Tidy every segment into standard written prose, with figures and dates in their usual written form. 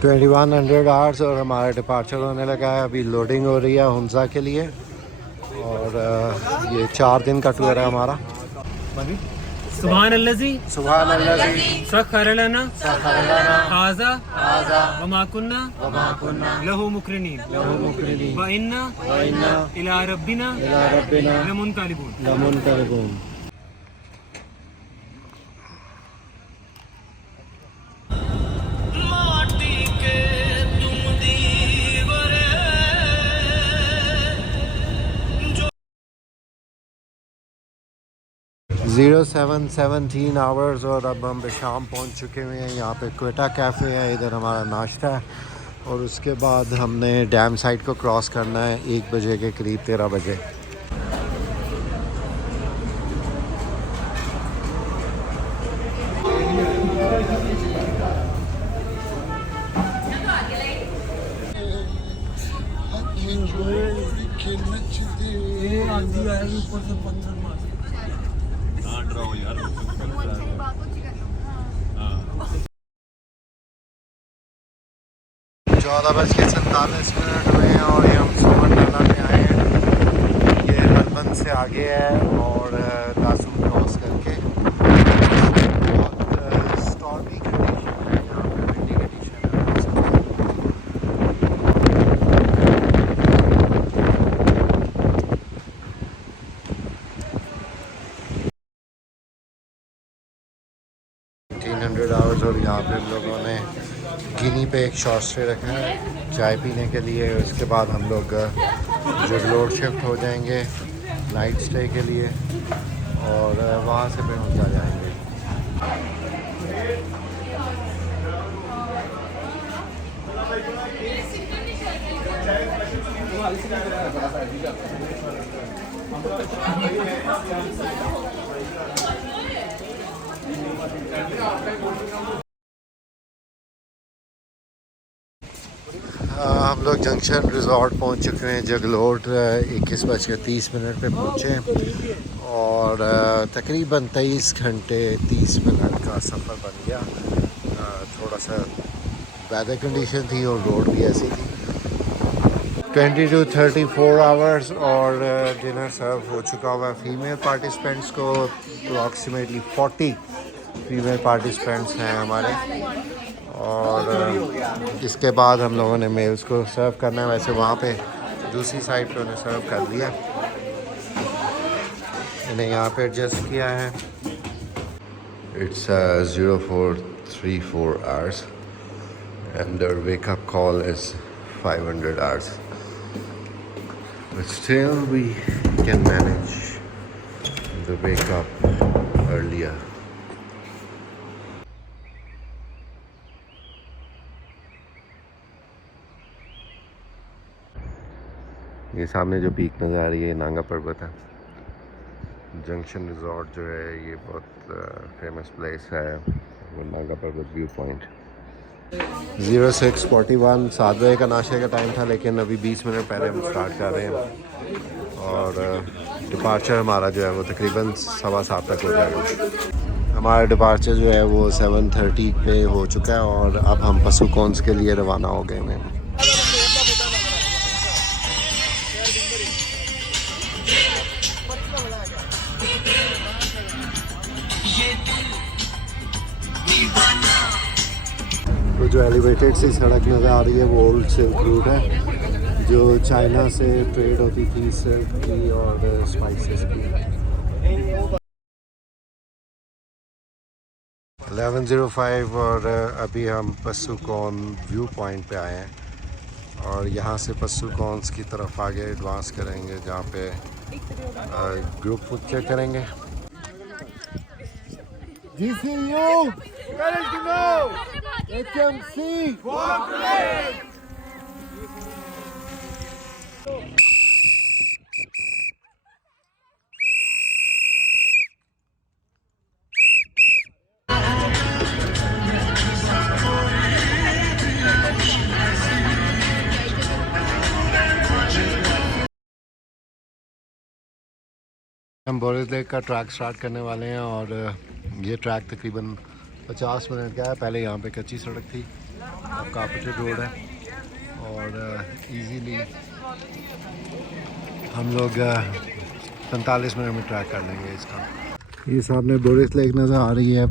2100 hours और हमारा departure होने लगा है। अभी लोडिंग हो रही है हुंजा के लिए और ये 4 दिन का टूर है हमारा। सुभान अल्लाजी सुभान अल्लाजी सखर लना हाजा हाजा वमा कुन्ना लहु मुकरिनीन व इन्ना इला रब्बिना लमुनक़लिबून। ज़ीरो 7-17 आवर्स और अब हम शाम पहुंच चुके हुए हैं। यहाँ पे क्वेटा कैफ़े है, इधर हमारा नाश्ता है और उसके बाद हमने डैम साइड को क्रॉस करना है 1 बजे के करीब, 13 बजे। चौदह बज के 47 हुए हैं और ये हम सोमन नाला में आए हैं। ये हरबंद से आगे है और दासू क्रॉस करके बहुत स्टॉर्मी कंडीशन है यहाँ पे, विंडी कंडीशन है। 1800 आवर्स और यहाँ पे हम लोगों ने गिनी पे एक शॉर्ट स्टे रखा है चाय पीने के लिए। उसके बाद हम लोग जगलोर शिफ्ट हो जाएंगे नाइट स्टे के लिए और वहाँ से फिर हम जा जाएंगे। हम लोग जंक्शन रिज़ॉर्ट पहुंच चुके हैं। जगलोट 21:30 पे पहुँचे और तकरीबन 23 घंटे 30 मिनट का सफ़र बन गया। थोड़ा सा वेदर कंडीशन थी और रोड भी ऐसी थी। 20 to 34 आवर्स और डिनर सर्व हो चुका हुआ है फीमेल पार्टिसिपेंट्स को। अप्रॉक्सीमेटली 40 फीमेल पार्टिसिपेंट्स हैं हमारे और इसके बाद हम लोगों ने मेल्स को सर्व करना है। वैसे वहाँ पे दूसरी साइड पे उन्हें सर्व कर लिया, इन्हें यहाँ पे एडजस्ट किया है। It's 0434 hours and their wake up call is 500 hours, but still we can manage the wake up earlier. ये सामने जो पीक नज़र आ रही है नांगा पर्वत है। जंक्शन रिज़ॉर्ट जो है ये बहुत फेमस प्लेस है, वो नांगा पर्वत व्यू पॉइंट। 0641 7 बजे का नाश्ते का टाइम था लेकिन अभी 20 मिनट पहले हम स्टार्ट कर रहे हैं और डिपार्चर हमारा जो है वो तकरीबन 7:15 तक हो जाएगा। हमारा डिपार्चर जो है वो 7:30 पे हो चुका है और अब हम पसुकोंस के लिए रवाना हो गए हैं। तो जो एलिवेटेड सी सड़क नज़र आ रही है वो ओल्ड सिल्क रूट है जो चाइना से ट्रेड होती थी सिल्क की और स्पाइसेस की। 11:05 और अभी हम पसुकोन व्यू पॉइंट पे आए हैं और यहाँ से पसुकोन्स की तरफ आगे एडवांस करेंगे जहाँ पे ग्रुप पिक्चर करेंगे। GCU, HMC, हम बोरिस लेक का ट्रैक स्टार्ट करने वाले हैं और ये ट्रैक तकरीबन 50 मिनट का है। पहले यहाँ पे कच्ची सड़क थी कारपेटेड रोड है और इजीली हम लोग 45 मिनट में ट्रैक कर लेंगे इसका। ये सामने बोरिस लेक नज़र आ रही है।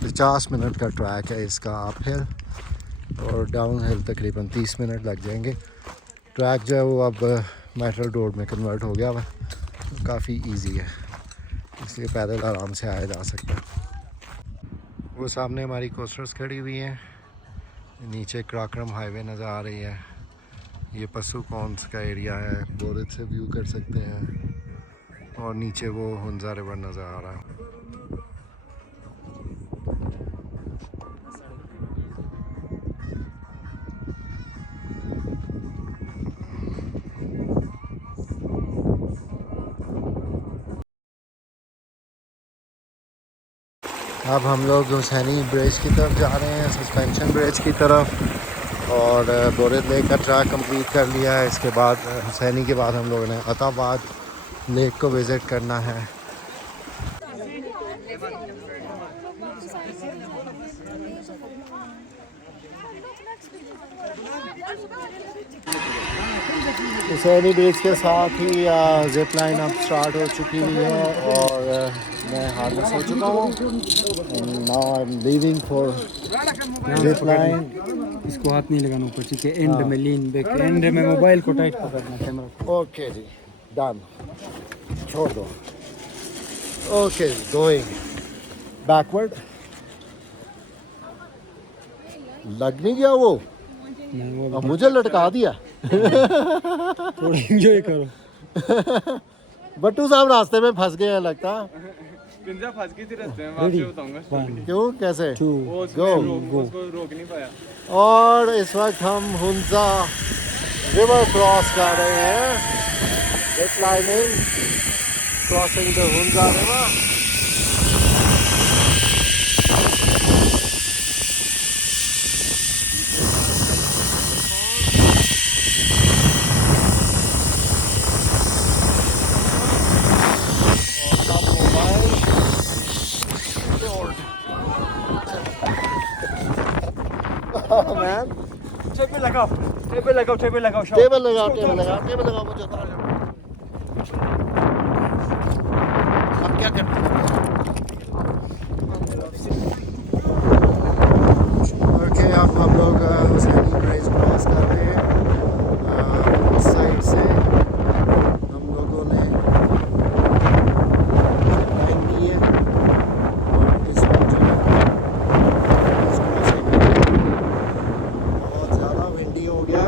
50 मिनट का ट्रैक है इसका अप हिल और डाउन हिल तकरीबन 30 मिनट लग जाएंगे। ट्रैक जो है वो अब मेटल रोड में कन्वर्ट हो गया हुआ, काफ़ी इजी है, इसलिए पैदल आराम से आया जा सकता है। वो सामने हमारी कोस्टर्स खड़ी हुई हैं, नीचे क्राक्रम हाईवे नज़र आ रही है। ये पसू कॉन्स का एरिया है, बोरिस से व्यू कर सकते हैं और नीचे वो हुंजा रिवर नज़र आ रहा है। अब हम लोग हुसैनी ब्रिज की तरफ जा रहे हैं, सस्पेंशन ब्रिज की तरफ। और बोरिस लेक का ट्रैक कंप्लीट कर लिया है। इसके बाद हुसैनी के बाद हम लोगों ने अताबाद लेक को विज़िट करना है। हुसैनी ब्रिज के साथ ही जिप लाइन अब स्टार्ट हो चुकी हुई है और मैं हार्नेस हो चुका हूँ। Now I am leaving for zip line. इसको हाथ नहीं लगाना ऊपर, ठीक है? एंड में लीन बैक, एंड में मोबाइल को टाइट पकड़ना, कैमरा को। ओके जी, डन, छोड़ दो। Okay, going backward. लग नहीं गया वो, अब मुझे लटका दिया। थोड़ा एंजॉय करो। बट्टू साहब रास्ते में फंस गए हैं लगता। पिंजरा फंस गई थी रास्ते में, आपसे बताऊंगा स्टोरी। क्यों, कैसे? वो उसको रोक नहीं पाया। और इस वक्त हम हुंजा रिवर क्रॉस कर रहे हैं। Zip lining, crossing the Hunza river. Man, table लगाओ, टेबल लगाओ, टेबल लगाओ, टेबल लगाओ, टेबल लगाओ, टेबल लगाओ, मुझे उतार लो। अब क्या करते हैं? ओके, अब हम लोग हुसैनी ब्रिज क्रॉस कर रहे हैं। इस साइड से हम लोगों ने लाइन की है और इस वक्त जो है बहुत ज़्यादा विंडी हो गया।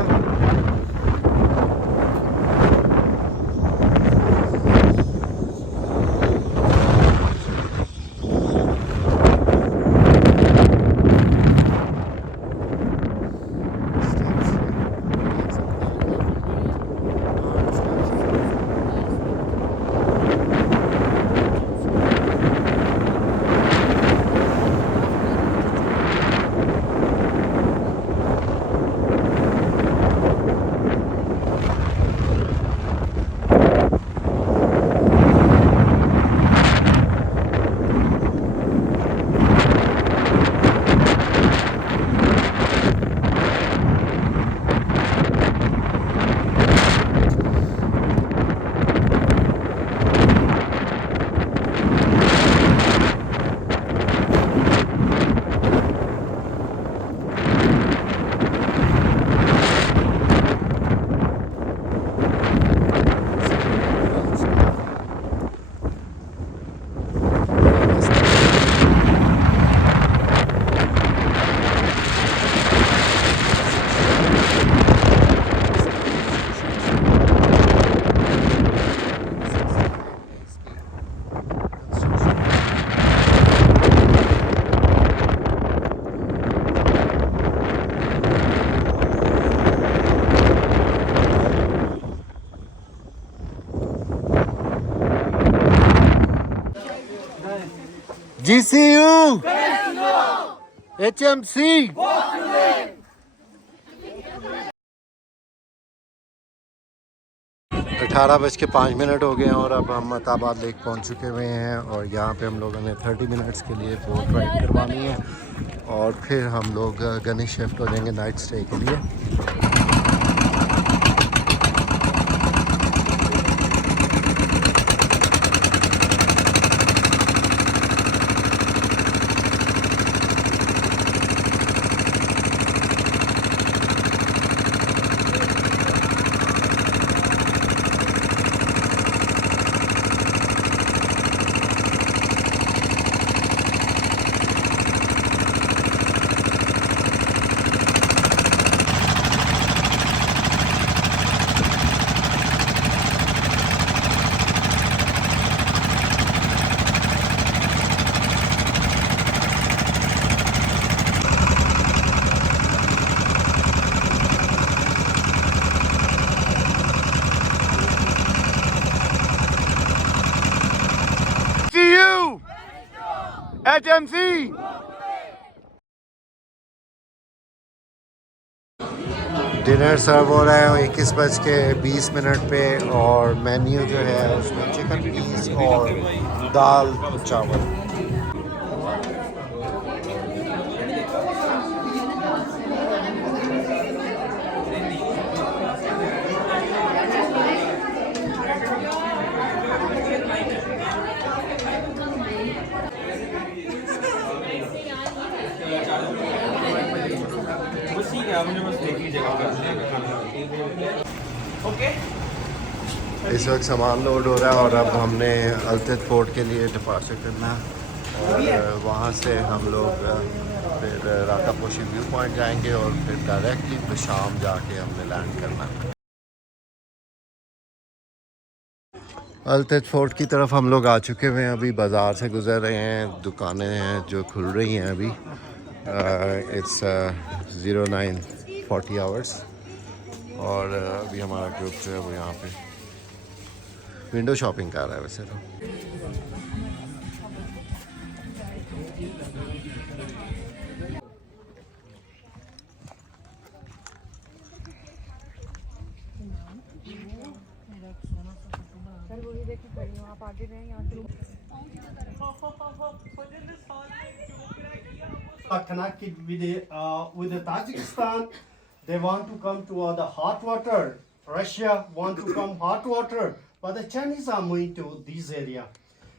GCU, HMC. 18:05 हो गए हैं और अब हम मताबाद लेक पहुंच चुके हुए हैं और यहाँ पे हम लोगों ने 30 मिनट्स के लिए बोट राइड करवानी है और फिर हम लोग गणेश शिफ्ट हो जाएंगे नाइट स्टे के लिए। HMC डिनर सर्व हो रहा है 21:20 पे और मेन्यू जो है उसमें चिकन पीस और दाल चावल। इस वक्त सामान लोड हो रहा है और अब हमने अल्तत फोर्ट के लिए डिपार्चर करना है और वहाँ से हम लोग फिर राकापोशी व्यू पॉइंट जाएंगे और फिर डायरेक्टली फिर शाम जाके हमने लैंड करना है। अल्तत फोर्ट की तरफ हम लोग आ चुके हुए हैं, अभी बाज़ार से गुज़र रहे हैं, दुकानें हैं जो खुल रही हैं अभी। इट्स 09:40 आवर्स और अभी हमारा ग्रुप जो है वो यहाँ पे विंडो शॉपिंग कर रहा है वैसे तो। Connected with the Tajikistan, they want to come to the hot water. Russia want to come hot water, but the Chinese are moving to this area,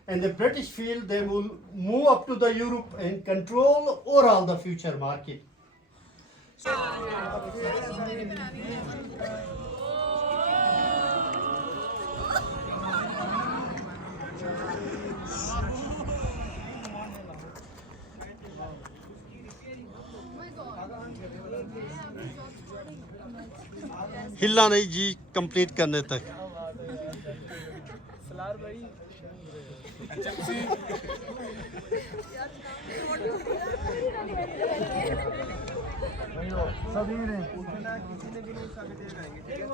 and the British feel they will move up to the Europe and control overall the future market. हिलना नहीं जी complete करने तक।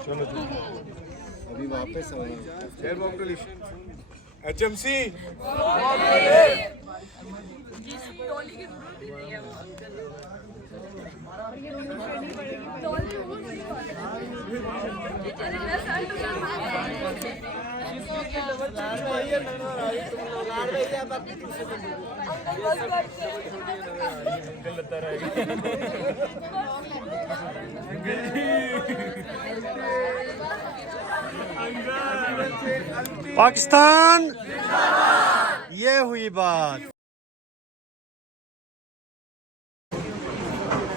चलो अभी वापस HMC Pakistan ये हुई बात।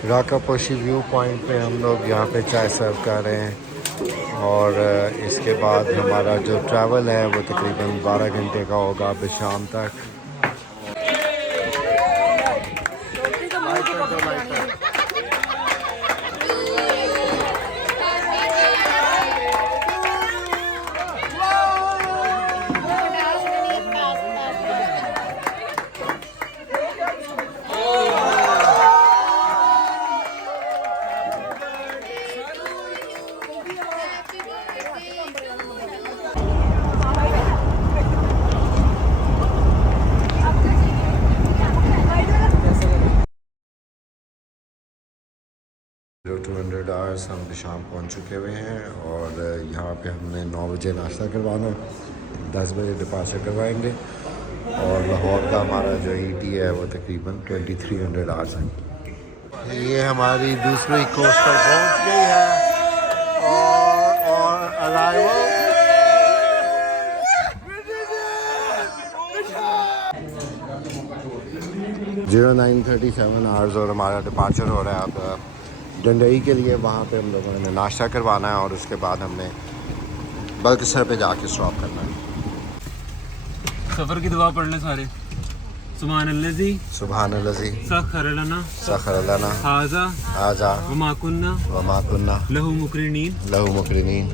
राकापोशी व्यू पॉइंट पे हम लोग यहाँ पे चाय सर्व कर रहे हैं और इसके बाद हमारा जो ट्रैवल है वो तकरीबन 12 घंटे का होगा अब शाम तक। 200 आवर्स हम शाम पहुंच चुके हुए हैं और यहाँ पे हमने 9 बजे नाश्ता करवाना है, 10 बजे डिपार्चर करवाएंगे और लाहौर का हमारा जो ET है वो तकरीबन 2300 आवर्स है। ये हमारी दूसरी कोस्ट पर पहुँच गई है और अराइवल 0937 आवर्स और हमारा डिपार्चर हो रहा है अब डंडई के लिए। वहाँ पे हम लोगों ने नाश्ता करवाना है और उसके बाद हमने बल्कसर पे जाके स्टॉप करना है। सफर की दुआ पढ़ लें सारे। सुभान अल्लज़ी सुभान अल्लज़ी सखर लना हाजा आजा वमा कुन्ना लहू मुकरिनीन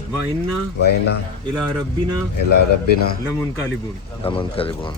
व इन्ना इला रब्बिना लमुनक़लिबून।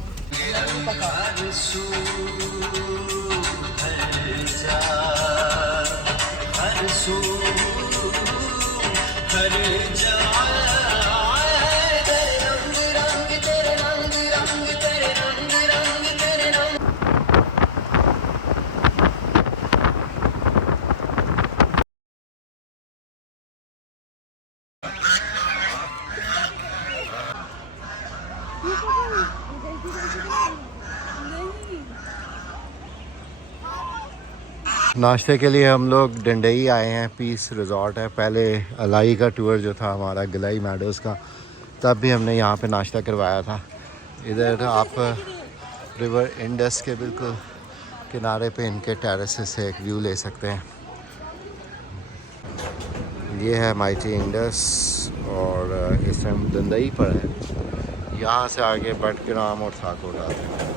नाश्ते के लिए हम लोग डंडई आए हैं, पीस रिज़ॉर्ट है। पहले अलाई का टूर जो था हमारा गिलाई मेडोज़ का, तब भी हमने यहाँ पे नाश्ता करवाया था। इधर आप रिवर इंडस के बिल्कुल किनारे पे इनके टेरेसेस से एक व्यू ले सकते हैं। ये है माइटी इंडस और इस टाइम डंडई पर है। यहाँ से आगे बटग्राम और साकोट आते हैं।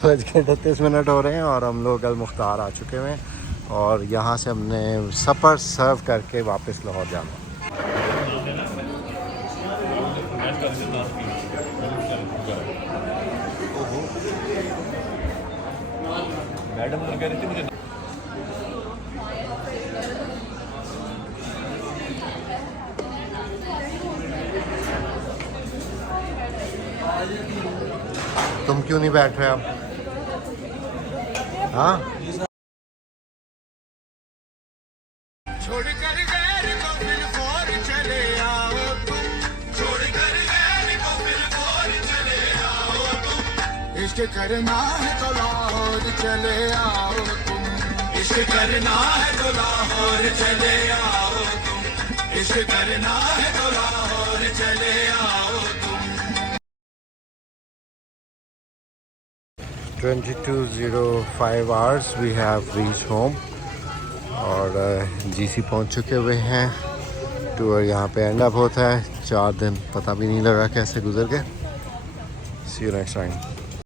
बज के 38 मिनट हो रहे हैं और हम लोग अल मुख्तार आ चुके हैं और यहाँ से हमने सफ़र सर्व करके वापस लाहौर जाना। तुम क्यों नहीं बैठ रहे अब? हाँ छोड़कर गैर को फिर फोर चले आओ तुम, छोड़कर गैर को फिर फोर चले आओ तुम, इश्क करना है तो लाहौर चले आओ तुम, इश्क करना है तो लाहौर चले आओ तुम, इश्क करना है तो लाहौर चले आओ तुम। 22:05 hours we have reached home और GC पहुंच चुके हुए हैं। टूर यहाँ पे एंड अप होता है। 4 दिन पता भी नहीं लगा कैसे गुजर गए। See you next time.